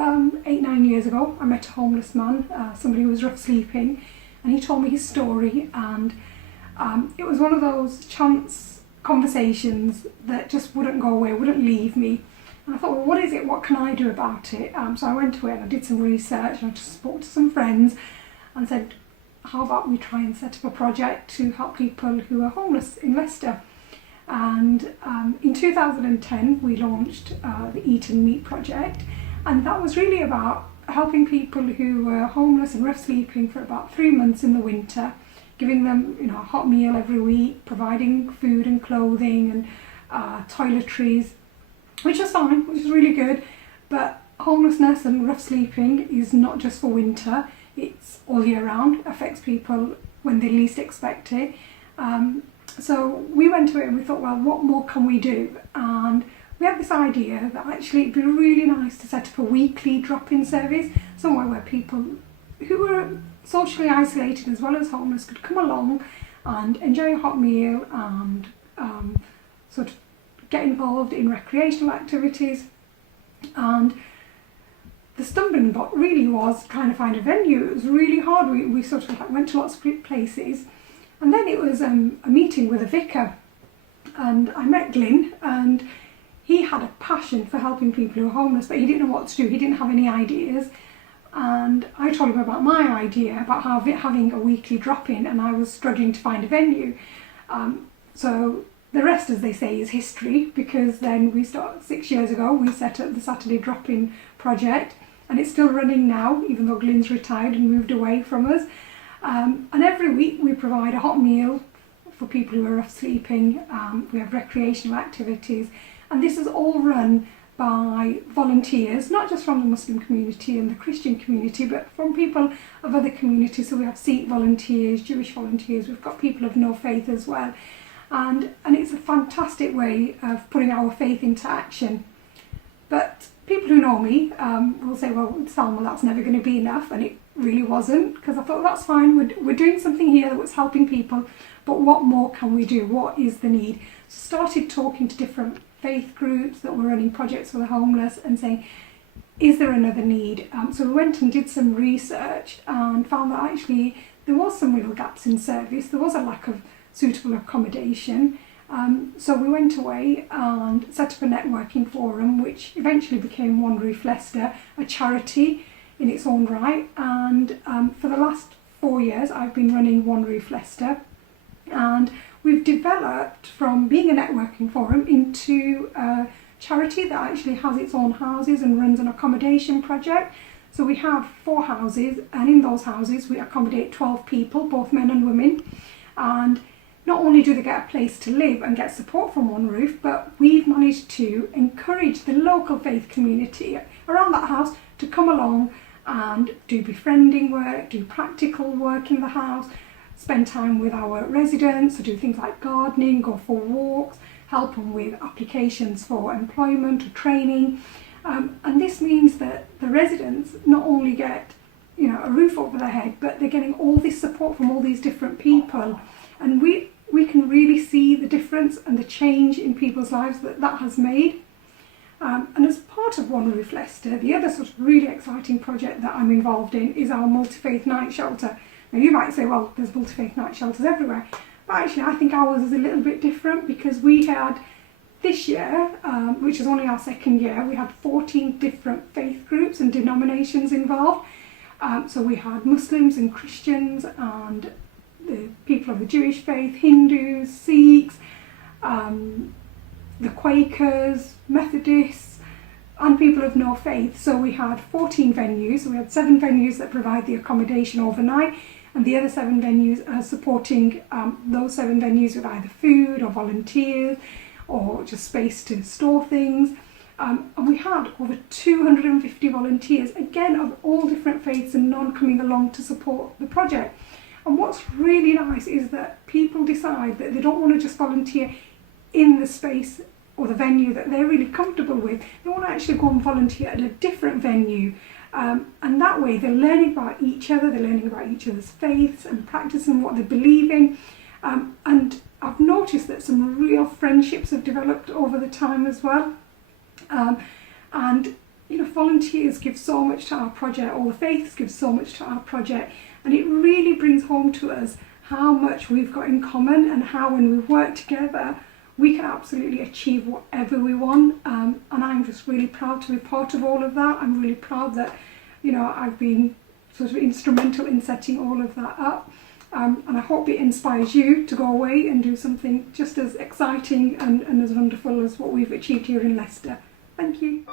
8-9 years ago, I met a homeless man, somebody who was rough sleeping, and he told me his story, and it was one of those chance conversations that just wouldn't go away, wouldn't leave me. And I thought, well, what is it? What can I do about it? So I went away and I did some research, and I just spoke to some friends and said, how about we try and set up a project to help people who are homeless in Leicester? And in 2010 we launched the Eat and Meet project, and that was really about helping people who were homeless and rough sleeping for about 3 months in the winter, giving them a hot meal every week, providing food and clothing and toiletries, which was fine, which was really good. But homelessness and rough sleeping is not just for winter, it's all year round, affects people when they least expect it. So we went to it and we thought, well, what more can we do? And we had this idea that actually it'd be really nice to set up a weekly drop-in service, somewhere where people who were socially isolated as well as homeless could come along and enjoy a hot meal and sort of get involved in recreational activities. And the stumbling block really was trying to find a venue. It was really hard. We sort of went to lots of places. And then it was a meeting with a vicar, and I met Glyn, and he had a passion for helping people who were homeless, but he didn't know what to do. He didn't have any ideas. And I told him about my idea about having a weekly drop-in, and I was struggling to find a venue. So the rest, as they say, is history, because then 6 years ago, we set up the Saturday drop-in project, and it's still running now, even though Glyn's retired and moved away from us. And every week we provide a hot meal for people who are rough sleeping. We have recreational activities, and this is all run by volunteers, not just from the Muslim community and the Christian community, but from people of other communities. So we have Sikh volunteers, Jewish volunteers, we've got people of no faith as well. And it's a fantastic way of putting our faith into action. But people who know me will say, well, Salma, that's never going to be enough, and it really wasn't, because I thought, that's fine, we're doing something here that was helping people, but what more can we do? What is the need? So started talking to different faith groups that were running projects for the homeless and saying, is there another need? So we went and did some research and found that actually there was some real gaps in service. There was a lack of suitable accommodation. So we went away and set up a networking forum, which eventually became One Roof Leicester, a charity in its own right. And for the last 4 years, I've been running One Roof Leicester, and we've developed from being a networking forum into a charity that actually has its own houses and runs an accommodation project. So we have 4 houses, and in those houses we accommodate 12 people, both men and women. And not only do they get a place to live and get support from One Roof, but we've managed to encourage the local faith community around that house to come along and do befriending work, do practical work in the house, spend time with our residents, so do things like gardening, go for walks, help them with applications for employment or training. And this means that the residents not only get a roof over their head, but they're getting all this support from all these different people. And we can really see the difference and the change in people's lives that has made. And as part of One Roof Leicester, the other sort of really exciting project that I'm involved in is our multi-faith night shelter. Now you might say, well, there's multi-faith night shelters everywhere. But actually I think ours is a little bit different, because we had this year, which is only our 2nd year, we had 14 different faith groups and denominations involved. So we had Muslims and Christians and the people of the Jewish faith, Hindus, Sikhs, the Quakers, Methodists, and people of no faith. So we had 14 venues. We had 7 venues that provide the accommodation overnight, and the other 7 venues are supporting those 7 venues with either food or volunteers or just space to store things. And we had over 250 volunteers, again of all different faiths and none, coming along to support the project. And what's really nice is that people decide that they don't want to just volunteer in the space or the venue that they're really comfortable with. They want to actually go and volunteer at a different venue. And that way they're learning about each other, they're learning about each other's faiths and practicing what they believe in. And I've noticed that some real friendships have developed over the time as well. And you know, volunteers give so much to our project, all the faiths give so much to our project, and it really brings home to us how much we've got in common and how when we work together we can absolutely achieve whatever we want. And I'm just really proud to be part of all of that. I'm really proud that, you know, I've been sort of instrumental in setting all of that up. And I hope it inspires you to go away and do something just as exciting and as wonderful as what we've achieved here in Leicester. Thank you.